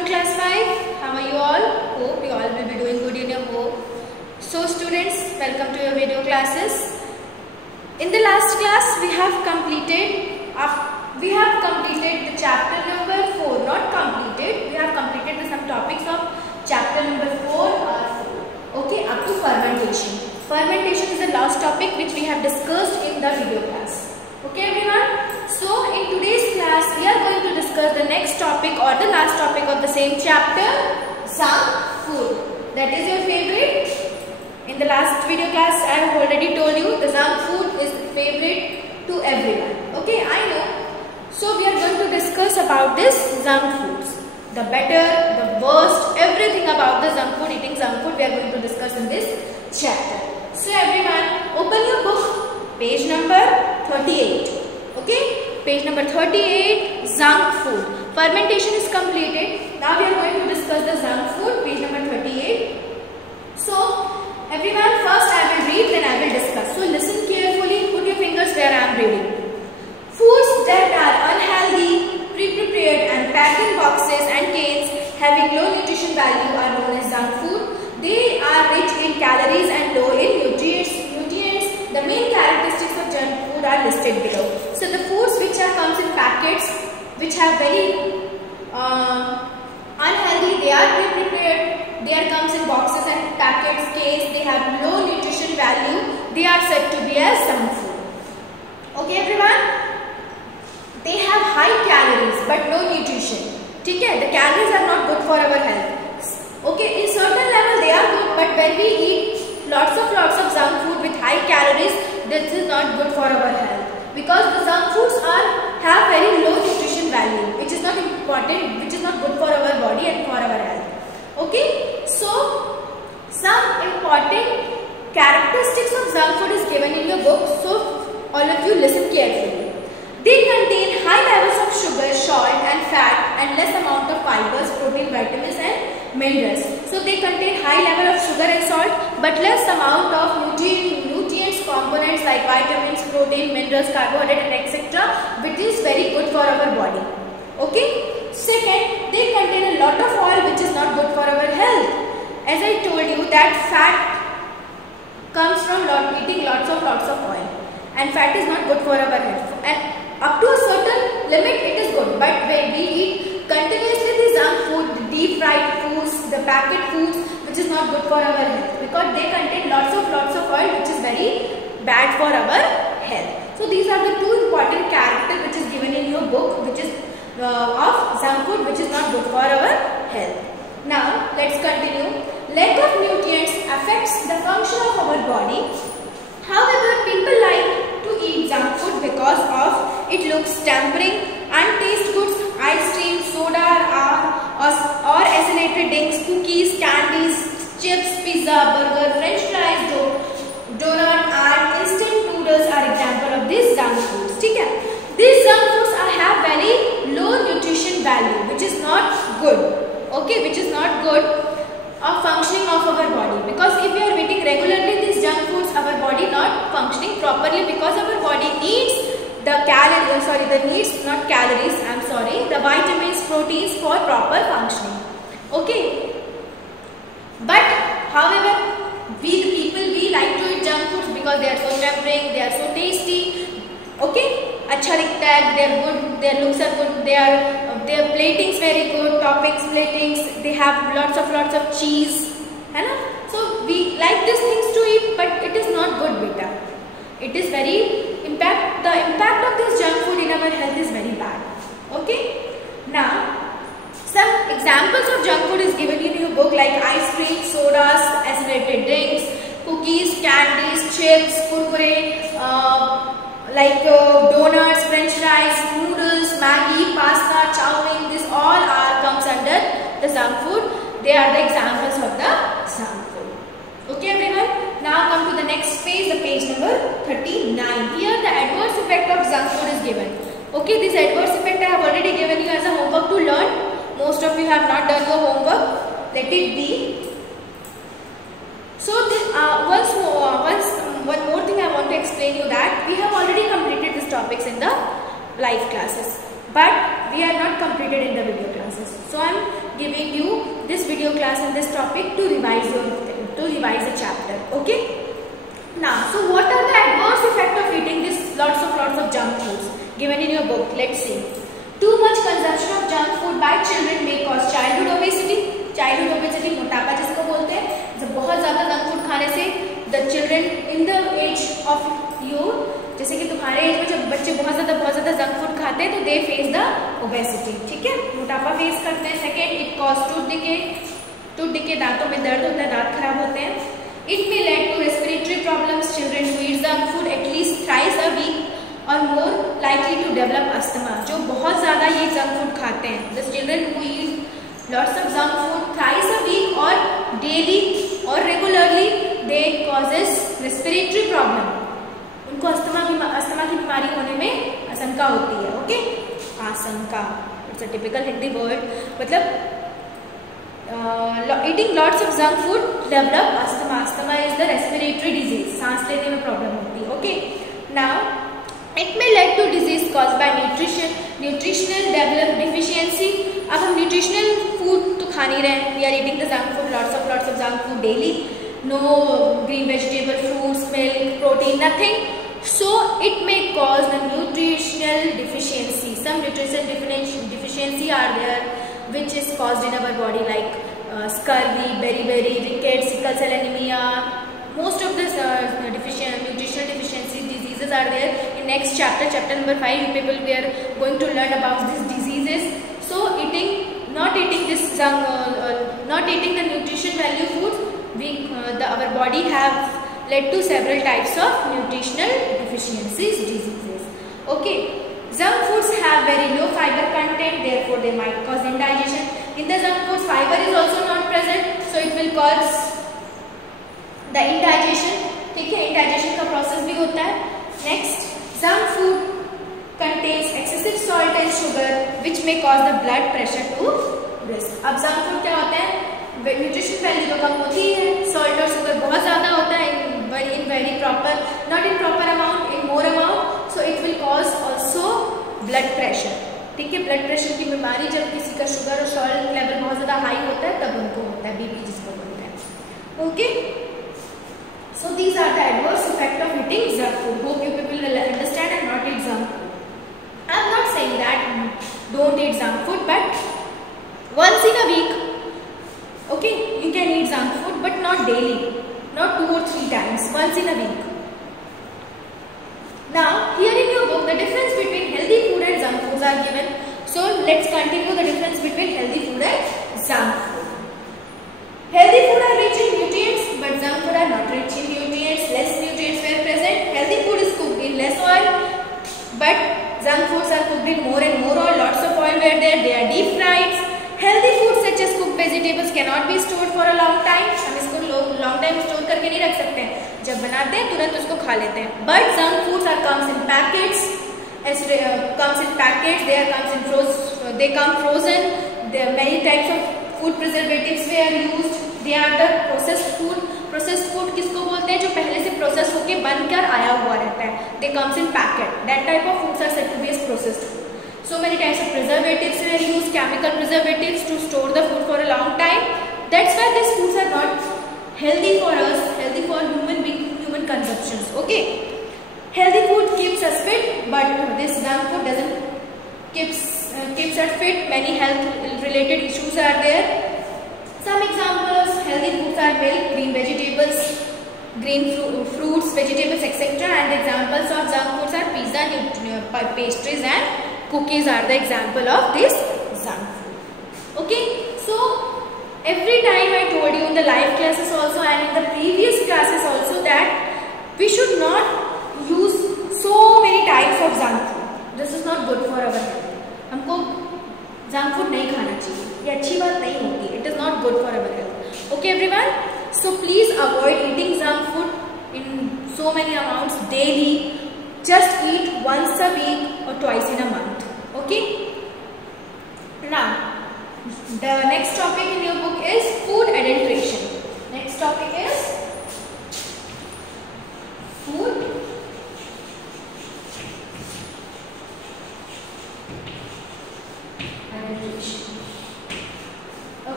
afternoon class 5. How are you all? Hope you all will be doing good in your home. So students, welcome to your video classes. In the last class we have completed the chapter number 4. Not completed, we have completed some topics of chapter number 4 or 4. Okay, up to fermentation. Fermentation is the last topic which we have discussed in the video class. Okay everyone? So in today's class we are going to discuss the next topic or the last topic of the same chapter, junk food. That is your favorite. In the last video class I have already told you the junk food is favorite to everyone. Okay, I know. So we are going to discuss about this junk foods. The better, the worst, everything about the junk food, eating junk food we are going to discuss in this chapter. So everyone, open your book, page number 38. Okay, page number 38, junk food. Fermentation is completed. Now we are going to discuss the junk food, page number 38. So everyone, first I will read, then I will discuss. So listen carefully, put your fingers where I am reading. Foods that are unhealthy, pre-prepared and packed in boxes and cans having low nutrition value are known as junk food. They are rich in calories and low in nutrients. The main characteristics of junk food are listed below. So the foods which comes in packets, which have very unhealthy, they are pre-prepared. They comes in boxes and packets, cans. They have low nutrition value. They are said to be as junk food. Okay everyone? They have high calories but no nutrition. Okay? The calories are not good for our health. Okay, in certain level they are good, but when we eat lots of junk food with high calories, this is not good for our health, because the junk foods have very low nutrition value, which is not important, which is not good for our body and for our health. Okay, so some important characteristics of junk food is given in your book, so all of you listen carefully. They contain high levels of sugar, salt and fat and less amount of fibers, protein, vitamins and minerals. So they contain high level of sugar and salt but less amount of nutrients, components like vitamins, protein, minerals, carbohydrate and etc., which is very good for our body. Okay. Second, they contain a lot of oil which is not good for our health. As I told you that fat comes from eating lots of oil, and fat is not good for our health. And up to a certain limit it is good, but when we eat continuously the junk food, the deep fried foods, the packet foods, which is not good for our health, because they contain lots of oil which is very bad for our health. So these are the two important characters which is given in your book, which is of junk food which is not good for our health. Now let's continue. Lack of nutrients affects the function of our body. However, people like to eat junk food because of it looks tempting and taste good. Ice cream, soda or acylated drinks, cookies, candies, chips, pizza, burger, french fries, donut and instant noodles are example of these junk foods. Okay? These junk foods have very low nutrition value, which is not good. Okay, which is not good of functioning of our body, because if we are eating regularly these junk foods, our body not functioning properly, because our body needs the the vitamins, proteins for proper functioning. Okay, but however we like to eat junk foods because they are so tempting, they are so tasty. Okay, अच्छा दिखता है, they are good, their looks are good, their platings very good, toppings, platings, they have lots of cheese, है ना? So we like these things to eat, but it is not good, beta. It is the impact of this junk food in our health is very bad. Okay? Now, some examples of junk food is given in your book like ice cream, sodas, acylated drinks, cookies, candies, chips, kurkure, like donuts, french fries, noodles, Maggi, pasta, chow mein. This all comes under the junk food. They are the examples of the junk food. Okay everyone, now come to the next page, the page number 39. Here the adverse effect of junk food is given. Okay, this adverse effect I have already given you as a homework to learn. Most of you have not done your homework. Let it be. So this, one more thing I want to explain you that we have already completed these topics in the live classes. but we are not completed in the video classes. So I am giving you this video class in this topic to revise the chapter. Okay. Now, so what are the adverse effects of eating this lots of junk foods given in your book? Let's see. Too much consumption of junk food by children may cause childhood obesity. Childhood obesity मोटापा जिसको बोलते हैं. जब बहुत ज़्यादा junk food खाने से the children in the age of you, जैसे कि तुम्हारे एज में जब बच्चे बहुत ज़्यादा जंक फूड खाते हैं तो दे फेस द ओबेसिटी. ठीक है, मोटापा फेस करते हैं. Second, it cause tooth decay, दांतों में दर्द होता है, दांत खराब होते हैं. It may lead to respiratory problems. Children who eat junk food at least thrice a week are more likely to develop asthma. जो बहुत ज़्यादा ये जंक फूड खाते हैं, the children who eat lots of junk food thrice a week or daily or regularly, they causes respiratory problem. उनको asthma की बीमारी होने में आशंका होती है. ओके, आशंका, it's a typical Hindi word. मतलब eating lots of junk food develop asthma. Asthma is the respiratory disease. सांस लेने में प्रॉब्लम होती है. Okay, now it may lead to disease caused by nutritional develop deficiency. अब हम न्यूट्रिशनल फूड तो खा नहीं रहे हैं. We are eating the junk food, lots of junk food daily. No green vegetable, fruits, milk, protein, nothing. So it may cause the nutritional deficiency. Some nutritional deficiency are there which is caused in our body, like scurvy, beriberi, rickets, sickle cell anemia. Most of the nutritional deficiency diseases are there. In next chapter number 5, people we are going to learn about these diseases. So not eating the nutrition value foods, our body have led to several types of nutritional deficiencies diseases. Okay, junk foods have very low fiber content, therefore they might cause indigestion. In the junk foods, fiber is also not present, so it will cause the indigestion. ठीक है, indigestion का process भी होता है. Next, junk food contains excessive salt and sugar, which may cause the blood pressure to rise. अब junk food क्या होता है? न्यूट्रिशन वैल्यू तो कम होती है, सॉल्ट और शुगर बहुत ज़्यादा होता है, in very proper, not in proper amount, in more amount, so it will cause also blood pressure. ठीक है, ब्लड प्रेशर की बीमारी जब किसी का शुगर और सॉल्ट लेवल बहुत ज़्यादा हाई होता है तब उनको होता है, बीपी जिसको बोलते हैं. Okay, so these are the adverse effect of eating junk food. Hope you people will understand and not eat junk food. I am not saying that don't eat junk food, but once in a week, okay, you can eat junk food, but not daily, not 2 or 3 times, once in a week. Now, here in your book, the difference between healthy food and junk foods are given. So, let's continue the difference between healthy food and junk food. Healthy food are rich in nutrients, but junk food are not rich in nutrients. Less nutrients were present. Healthy food is cooked in less oil, but junk foods are cooked in more and more oil. Lots of oil were there. They are deep fried. Healthy foods such as cooked vegetables cannot be stored for a long time. हम इसको long time store करके नहीं रख सकते हैं. जब बनाते हैं तुरंत उसको खा लेते हैं. But junk foods comes in packets. They come frozen. There are many types of food preservatives were used. They are the processed food. Processed food किसको बोलते हैं? जो पहले से process होके बनकर आया हुआ रहता है. They comes in packet. That type of foods are said to be as processed food. So many types of preservatives were used, chemical preservatives to store the food for a long time. That's why these foods are not healthy for us, healthy for human consumptions. Okay, healthy food keeps us fit, but this junk food doesn't keeps us fit. Many health related issues are there. Some examples: healthy foods are milk, green vegetables, green fruits, vegetables, etc. And examples of junk foods are pizza, pastries, and cookies are the example of this junk food. Okay, so every time I told you in the live classes also and in the previous classes also that we should not use so many types of junk food. This is not good for our health. हमको junk food नहीं खाना चाहिए, ये अच्छी बात नहीं होती. It is not good for our health. Okay everyone, so please avoid eating junk food in so many amounts daily. Just eat once a week or twice in a month. Okay. Now, the next topic in your book is food adulteration. Next topic is food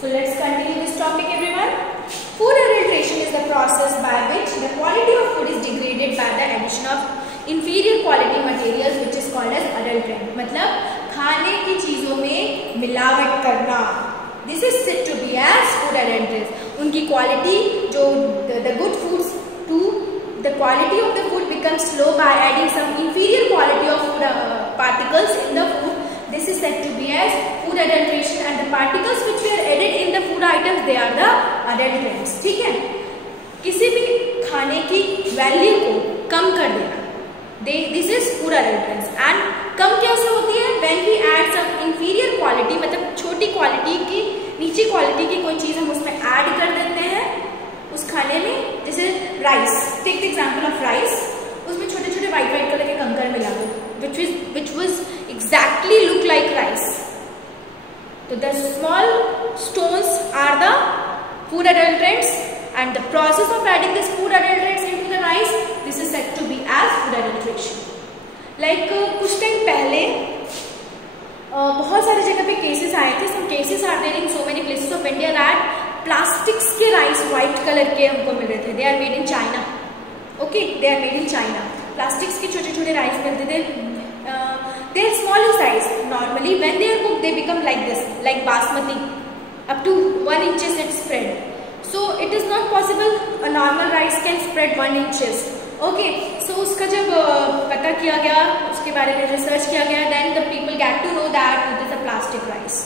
So let's continue this topic, everyone. Food adulteration is the process by which the quality of food is degraded by the addition of inferior quality materials, which is called as adulterant. मतलब खाने की चीजों में मिलावट करना. This is said to be as food adulterants. उनकी quality जो the good foods to the quality of the food becomes low by adding some inferior quality of food particles in the food. This is said to be as food adulteration, and the particles which were added in the food items, they are the adulterants. ठीक है, किसी भी खाने की value को कम कर देना, this is food adulterants. and कम कैसे होती है? when we add some inferior quality, मतलब छोटी क्वालिटी की, नीची क्वालिटी की कोई चीज हम उसमें ऐड कर देते हैं उस खाने में. जैसे rice, take the example of rice, उसमें छोटे छोटे व्हाइट कलर के कंकर मिला दो, which was exactly look like rice. So the small stones are the food adulterants, and the process of adding this food adulterants into the rice, this is said to be as food adulteration. Like कुछ time पहले बहुत सारी जगह पे cases आए थे. Some cases are there in so many places of India that plastics के rice white colour के हमको मिल रहे थे. They are made in China. Okay, they are made in China. Plastics के छोटे छोटे राइस मिलते थे. They are small in size. Normally, when they are cooked, they become like this, like basmati. Up to 1 inch it's spread. So it is not possible a normal rice can spread 1 inch. Okay. So उसका जब पता किया गया, उसके बारे में research किया गया, then the people get to know that it is a plastic rice.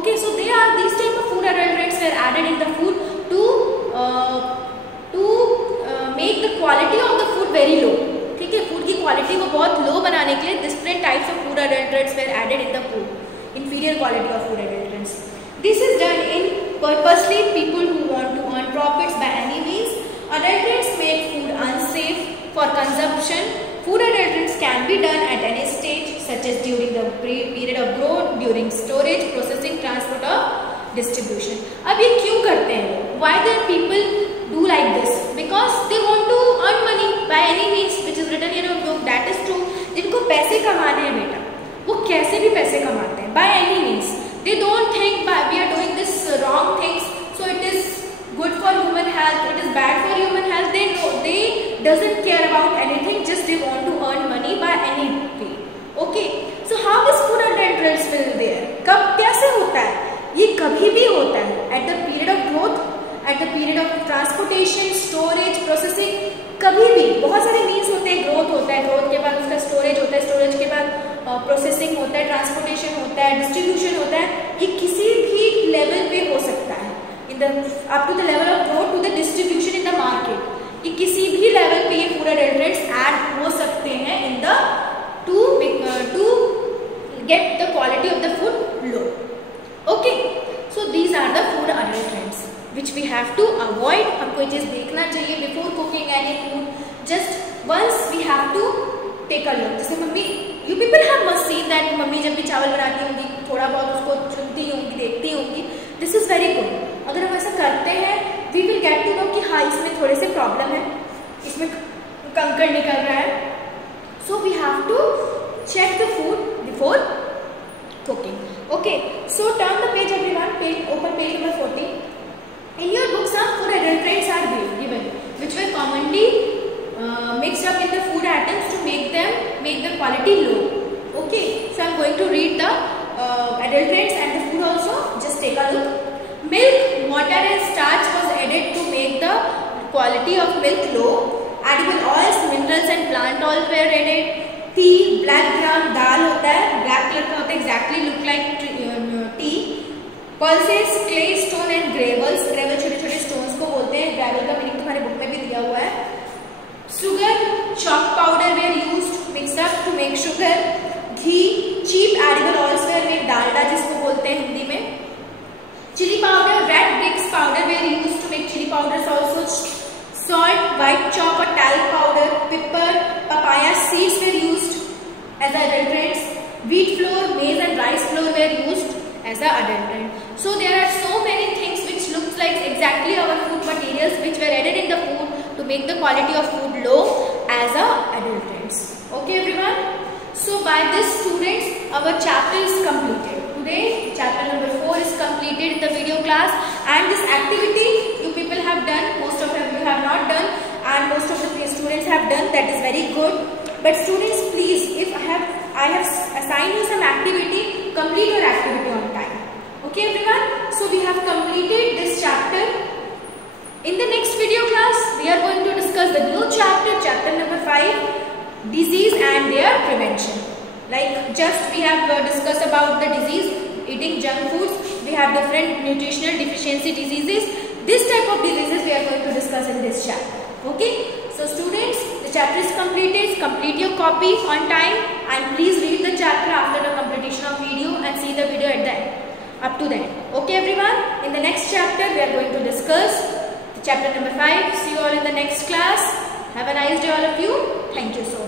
Okay. So they are these type of food adulterants were added in the food to make the quality of the food very low. ठीक है, food की quality को बहुत लो बनाने के लिए different types of food adulterants were added in the food. inferior quality of food adulterants. This is done in purposely people who want to earn profits by any means. Adulterants make food unsafe for consumption. Food adulterants can be done at any stage, such as during the period of growth, during storage, processing, transport or distribution. अब ये क्यों करते हैं? Why the people do like this? Because they want to earn money by any means, which is written here in book. That is true. जिनको पैसे कमाने हैं बेटा, वो कैसे भी पैसे कमाते हैं by any means. They don't think we are doing this wrong things, so it is good for human health, it is bad for human health. They know, they doesn't care about anything, just they want to earn money by any way. Okay, so how is food adulterants will there? कब कैसे होता है? ये कभी भी होता है. At the period of growth, at the period of transportation, storage, processing, कभी भी. बहुत सारे मीन्स होते हैं. ग्रोथ होता है, ग्रोथ के बाद उसका स्टोरेज होता है, स्टोरेज के बाद प्रोसेसिंग होता है, ट्रांसपोर्टेशन होता है, डिस्ट्रीब्यूशन होता है. ये किसी भी लेवल पे हो सकता है. In the up to the level of growth to the distribution in the market. ये किसी भी लेवल पे ये फूड एडल्टरेंट्स ऐड हो सकते हैं in the to get the quality of the food low. Okay, so these are the food adulterants which we have to avoid. हमको ये चीज देखना चाहिए before cooking any food. Just once we have to take a look. जैसे mummy, you people have must seen that mummy जब भी चावल बनाती होंगी, थोड़ा बहुत उसको चुनती होंगी, देखती होंगी. This is very good. अगर हम ऐसा करते हैं, we will get to know कि हाँ इसमें थोड़े से प्रॉब्लम है, इसमें कंकड़ निकल रहा है. So we have to check the food before cooking. Okay. So turn the page everyone. Open page number 40. In your book, some food adulterants are given, which were commonly mixed up in the food items to make the quality low. Okay, so I am going to read the adulterants and the food also. Just take a look. Milk, water and starch was added to make the quality of milk low. Edible oils, minerals and plant oil were added. Tea, black gram, दाल होता है, black color का होता है, exactly look like tea. Pulses, clay, stone and gravels. Gravel छोटे छोटे stones को बोलते हैं. Gravel का मीनिंग तुम्हारे बुक में भी दिया हुआ है. Sugar, chalk powder were used, mixed up to make sugar. Ghee, cheap edible oils were made. Dalda जिसको बोलते हैं हिंदी में. Chili powder, red bricks powder were used to make chili powders also. Salt, white chalk or talc powder. Pepper, papaya seeds were used as adulterants. Wheat flour, maize and rice flour were used as a adulterant. So there are so many things which looks like exactly our food materials which were added in the food to make the quality of food low as a adulterants. Okay everyone. So by this students our chapter is completed. Today chapter number 4 is completed. completed the video class, and this activity you people have done, most of you have not done, and most of the students have done. That is very good. But students, please, if I have assigned you some activity, complete your activity on time. Okay everyone, so we have completed this chapter. In the next video class, we are going to discuss the new chapter, chapter number 5, disease and their prevention. Like just we have discussed about the disease, eating junk foods. We have different nutritional deficiency diseases. This type of diseases we are going to discuss in this chapter. Okay, so students, the chapter is completed. Complete your copy on time, and please read the chapter after the completion of video and see the video at the end, up to then. Okay everyone, in the next chapter we are going to discuss the chapter number 5. See you all in the next class. Have a nice day all of you. Thank you so much.